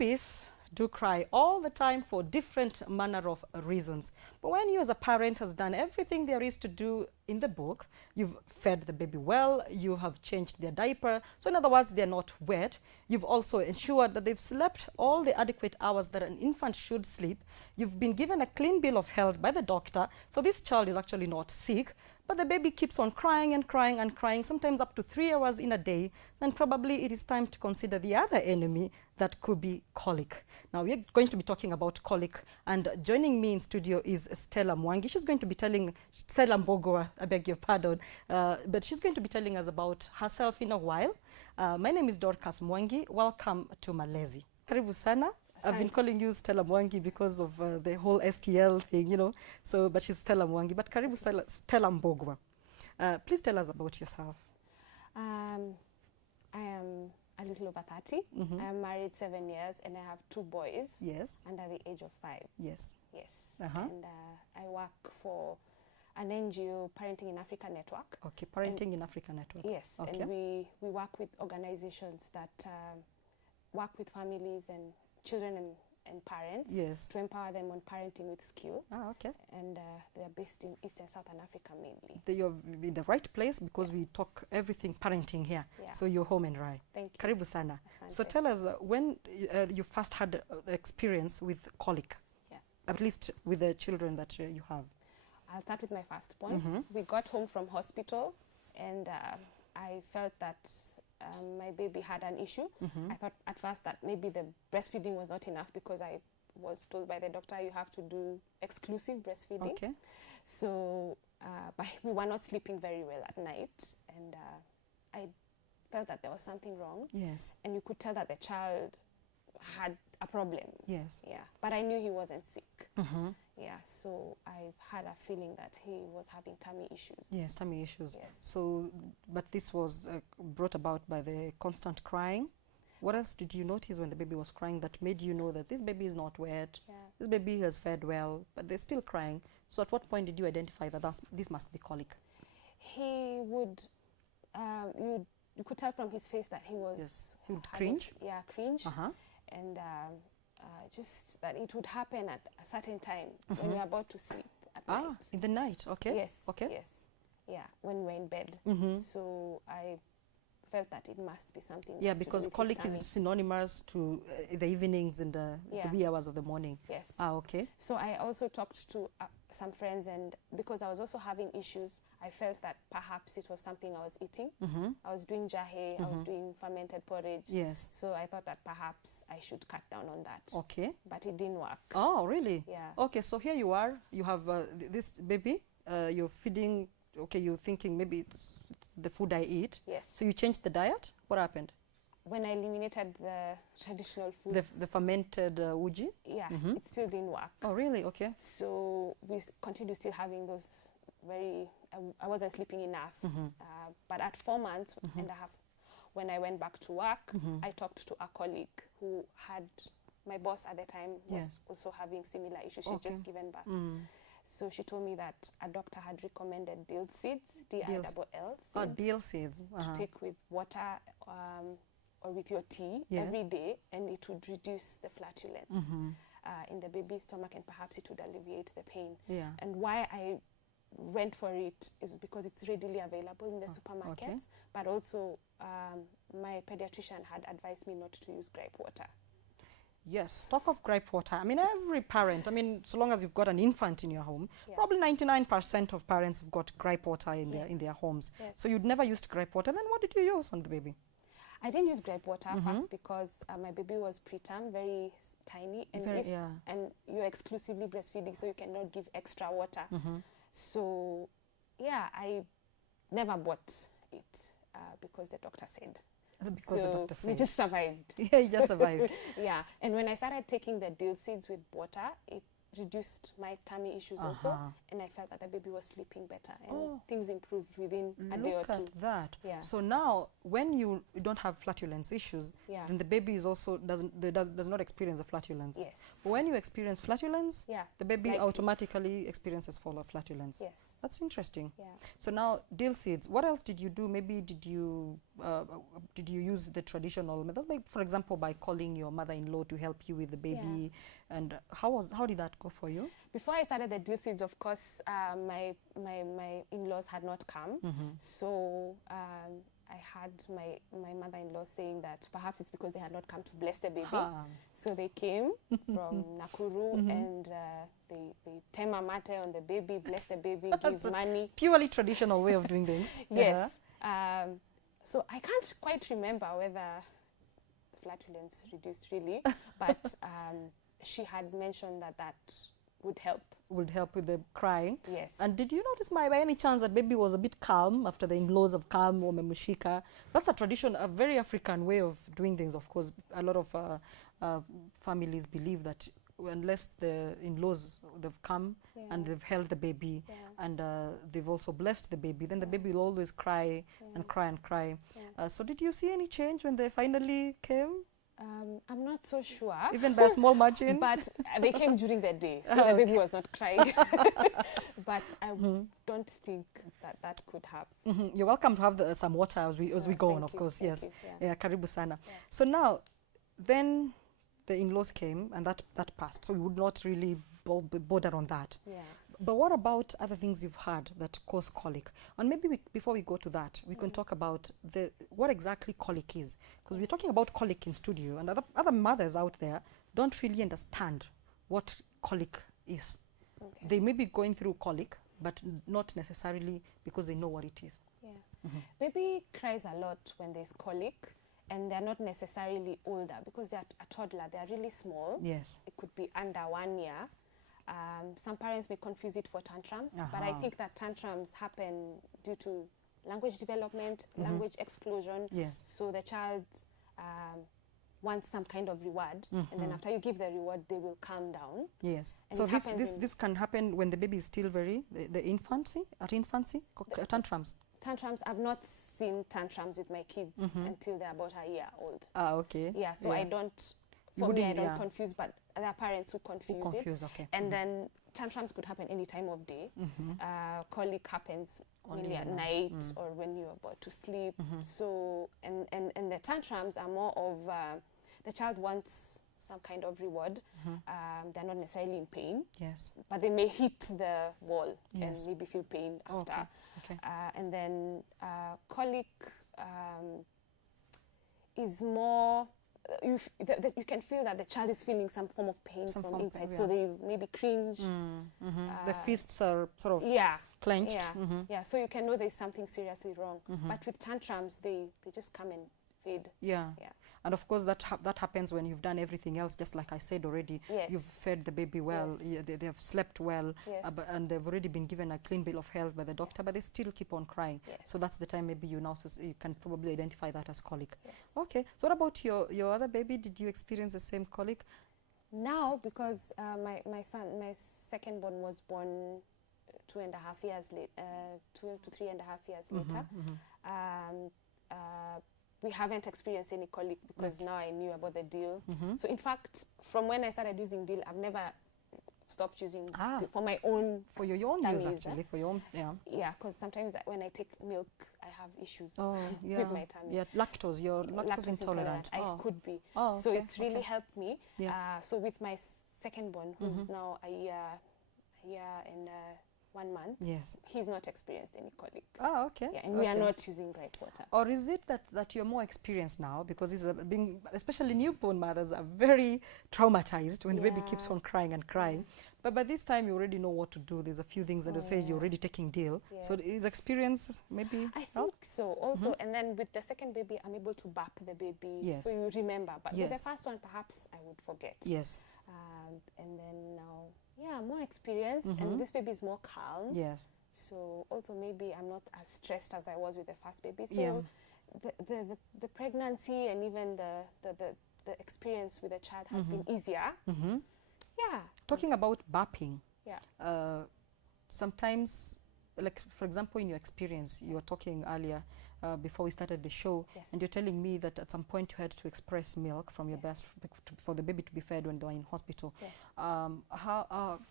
Babies do cry all the time for different manner of reasons. But when you as a parent has done everything there is to do in the book, you've fed the baby well, you have changed their diaper, so in other words, they're not wet. You've also ensured that they've slept all the adequate hours that an infant should sleep. You've been given a clean bill of health by the doctor, so this child is actually not sick. But the baby keeps on crying and crying and crying, sometimes up to 3 hours in a day, then probably it is time to consider the other enemy that could be colic. Now, we're going to be talking about colic, and joining me in studio is Stella Mwangi. She's going to be telling, Stella Mbogo, I beg your pardon, but she's going to be telling us about herself in a while. My name is Dorcas Mwangi. Welcome to Malezi. Karibu sana. I've been calling you Stella Mwangi because of the whole STL thing, you know. So, but she's Stella Mwangi. But karibu Stella Mbogwa. Please tell us about yourself. I am a little over 30. I'm married 7 years and I have 2 boys. Yes. Under the age of 5. Yes. Yes. And I work for an NGO, Parenting in Africa Network. Okay, Parenting in Africa Network. Yes. Okay. And we work with organizations that work with families and children and parents, yes, to empower them on parenting with skill. Okay. And they are based in East and Southern Africa mainly. You're in the right place because we talk everything parenting here. Yeah. So you're home and right. Thank you. Karibu sana. Asante. So tell us when you first had the experience with colic, at least with the children that you have. I'll start with my firstborn. We got home from hospital and I felt that my baby had an issue. I thought at first that maybe the breastfeeding was not enough because I was told by the doctor you have to do exclusive breastfeeding. Okay. So but we were not sleeping very well at night, and I felt that there was something wrong. Yes. And you could tell that the child had a problem. Yes. Yeah. But I knew he wasn't sick. Yeah. So I had a feeling that he was having tummy issues. Yes, tummy issues. Yes. So, but this was brought about by the constant crying. What else did you notice when the baby was crying that made you know that this baby is not wet, this baby has fed well, but they're still crying? So at what point did you identify that this must be colic? He would, you could tell from his face that he was... Yes, he would cringe? Cringe. And just that it would happen at a certain time when you're about to sleep at night. In the night, okay. Yes, okay. Yes, yeah, when we're in bed. So I felt that it must be something. Yeah, because colic is synonymous to the evenings and the wee hours of the morning. Yes. Okay. So I also talked to some friends, and because I was also having issues, I felt that perhaps it was something I was eating. I was doing jahe, I was doing fermented porridge. Yes. So I thought that perhaps I should cut down on that. Okay. But it didn't work. Oh, really? Yeah. Okay, so here you are, you have this baby, you're feeding, okay, you're thinking maybe it's the food I eat. Yes. So you changed the diet? What happened? When I eliminated the traditional foods. The fermented uji? Yeah, it still didn't work. Oh, really? Okay. So we continued still having those very, I wasn't sleeping enough. But at 4 months and a half, when I went back to work, I talked to a colleague who had, my boss at the time was also having similar issues. She'd just given birth. So she told me that a doctor had recommended dill seeds, D-I-double-L seeds. Oh, dill seeds. To take with water or with your tea every day, and it would reduce the flatulence in the baby's stomach, and perhaps it would alleviate the pain. Yeah. And why I went for it is because it's readily available in the supermarkets, but also my pediatrician had advised me not to use gripe water. Yes, talk of gripe water. I mean, every parent, I mean, so long as you've got an infant in your home, probably 99% of parents have got gripe water in their homes. Yes. So you'd never used gripe water. Then what did you use on the baby? I didn't use gripe water first because my baby was preterm, very tiny, and, and you're exclusively breastfeeding, so you cannot give extra water. So, yeah, I never bought it because the doctor said. Because the doctor said. We just survived. Yeah, you just survived. Yeah, and when I started taking the dill seeds with water, it reduced my tummy issues also, and I felt that the baby was sleeping better, and things improved within a day or two. Look at that. Yeah. So now, when you don't have flatulence issues, then the baby is also does not experience a flatulence. Yes. But when you experience flatulence, the baby automatically experiences flatulence. Yes. That's interesting. Yeah. So now, dill seeds. What else did you do? Maybe did you did you use the traditional method, like, for example, by calling your mother-in-law to help you with the baby? And how did that go for you? Before I started the deal seeds, of course, my in-laws had not come. So I had my mother-in-law saying that perhaps it's because they had not come to bless the baby. So they came from Nakuru and they tema mate on the baby, bless the baby, give money. Purely traditional way of doing things. Yes. So I can't quite remember whether flatulence reduced really, but she had mentioned that would help. Would help with the crying. Yes. And did you notice by any chance that baby was a bit calm after the in-laws have come or memushika? That's a tradition, a very African way of doing things. Of course, a lot of families believe that unless the in-laws, they've come and they've held the baby and they've also blessed the baby, then the baby will always cry and cry and cry. So did you see any change when they finally came? I'm not so sure. Even by a small margin? But they came during the day, so the baby was not crying. But I don't think that could have. You're welcome to have some water as we go on, of course. Yes. Yeah, karibu sana. So now, then the in-laws came and that passed. So we would not really bother on that. Yeah. But what about other things you've had that cause colic? And maybe before we go to that, we can talk about what exactly colic is. Because we're talking about colic in studio, and other mothers out there don't really understand what colic is. Okay. They may be going through colic, but not necessarily because they know what it is. Yeah. Baby cries a lot when there's colic, and they're not necessarily older because they're a toddler. They're really small. Yes. It could be under 1 year. Some parents may confuse it for tantrums, but I think that tantrums happen due to language development, language explosion. Yes. So the child wants some kind of reward, and then after you give the reward, they will calm down. Yes. And so this can happen when the baby is still the infancy, tantrums. Tantrums, I've not seen tantrums with my kids until they're about a year old. Okay. Yeah, so I don't, for me, I don't confuse, but there are parents who confuse it. Okay. And then tantrums could happen any time of day. Colic happens only at night or when you're about to sleep. So, and the tantrums are more of the child wants some kind of reward. They're not necessarily in pain. Yes. But they may hit the wall and maybe feel pain after. Okay. And then colic is more, you can feel that the child is feeling some form of pain from inside. So they maybe cringe. The fists are sort of clenched. Yeah, so you can know there's something seriously wrong. But with tantrums, they just come and fade. Yeah. And of course, that happens when you've done everything else, just like I said already. Yes. You've fed the baby well, they have slept well, and they've already been given a clean bill of health by the doctor, but they still keep on crying. So that's the time maybe you can probably identify that as colic. Okay, so what about your other baby? Did you experience the same colic? Now, because my second born was born 2.5 years later, 2 to 3.5 years later. We haven't experienced any colic because now I knew about the deal. So in fact, from when I started using deal, I've never stopped using deal for my own. For your own use, actually, for your own, Yeah, because sometimes when I take milk, I have issues with my tummy. Yeah, lactose. You're lactose intolerant. I could be. So it's really helped me. So with my second born, who's now a year and 1 month. Yes. He's not experienced any colic. Oh, okay. Yeah, and we are not using right water. Or is it that you're more experienced now because especially newborn mothers are very traumatized when the baby keeps on crying and crying. But by this time you already know what to do. There's a few things that you say you're already taking deal. So is experience maybe I think so. Also, and then with the second baby, I'm able to bap the baby. Yes. So you remember. But with the first one, perhaps I would forget. Yes. And then now, more experience, and this baby is more calm. Yes. So also maybe I'm not as stressed as I was with the first baby. So the pregnancy and even the experience with the child has been easier. Yeah. Talking about bapping. Yeah. Sometimes, like for example, in your experience, you were talking earlier before we started the show, and you're telling me that at some point you had to express milk from your breast for the baby to be fed when they were in hospital. Yes.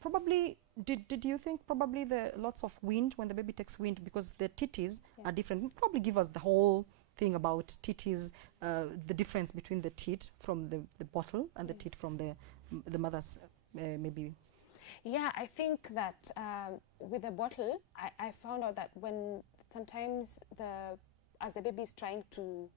Probably did you think probably the lots of wind when the baby takes wind because the titties are different? Probably give us the whole thing about teat is the difference between the teat from the bottle and the teat from the mother's maybe. Yeah, I think that with the bottle, I found out that when sometimes as the baby is trying to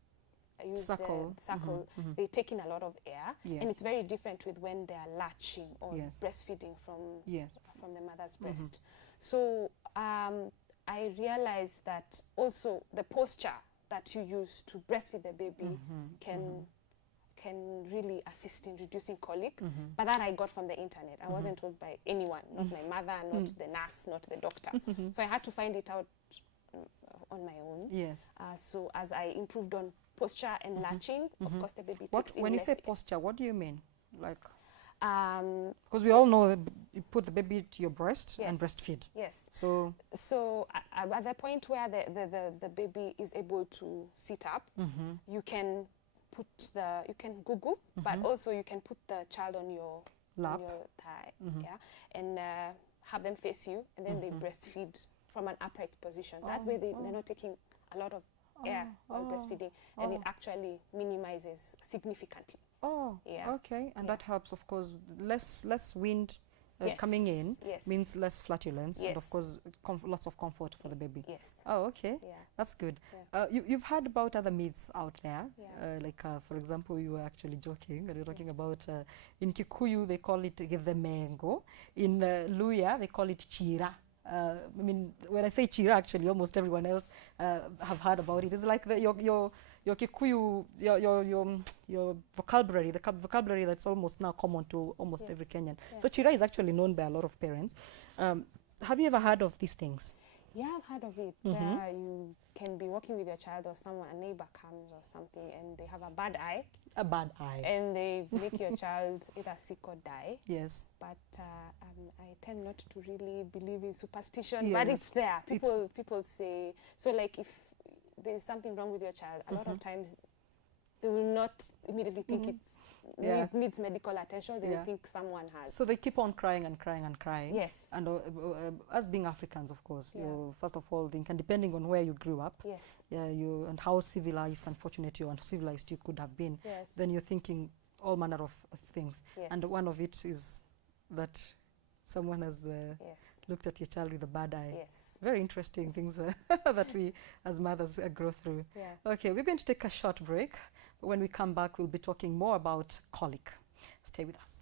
use suckle, the suckle, they take in a lot of air, and it's very different with when they are latching or breastfeeding from the mother's breast. So I realized that also the posture that you use to breastfeed the baby can really assist in reducing colic. But that I got from the internet. I wasn't told by anyone, not my mother, not the nurse, not the doctor. So I had to find it out on my own. Yes. So as I improved on posture and latching, of course the baby takes in when you say air. posture, what do you mean? Like, because we all know you put the baby to your breast and breastfeed. Yes. So at the point where the baby is able to sit up, you can Google, but also you can put the child on your lap, on your thigh, and have them face you, and then they breastfeed from an upright position. That way they're not taking a lot of air while breastfeeding, and it actually minimizes significantly. Okay, and that helps, of course. Less wind coming in means less flatulence, and of course lots of comfort for the baby. Yes. Oh, okay. That's good. You've heard about other myths out there, like for example, you were actually joking and you're talking about in Kikuyu they call it gethemengo, in Luya they call it chira. I mean, when I say chira, actually almost everyone else have heard about it. It's like your Kikuyu, your vocabulary, the vocabulary that's almost now common to almost every Kenyan. So chira is actually known by a lot of parents. Have you ever heard of these things? Yeah, I've heard of it. You can be walking with your child or someone, a neighbor comes or something, and they have a bad eye. A bad eye. And they make your child either sick or die. Yes. But I tend not to really believe in superstition, but it's there. People say, so like if there's something wrong with your child, a lot of times they will not immediately think it needs medical attention. They will think someone has. So they keep on crying and crying and crying. Yes. And as being Africans, of course, you first of all think, and depending on where you grew up, and how civilized and fortunate you and civilized you could have been, then you're thinking all manner of things. And one of it is that someone has looked at your child with a bad eye. Very interesting things that we as mothers go through. Okay, we're going to take a short break. When we come back, we'll be talking more about colic. Stay with us.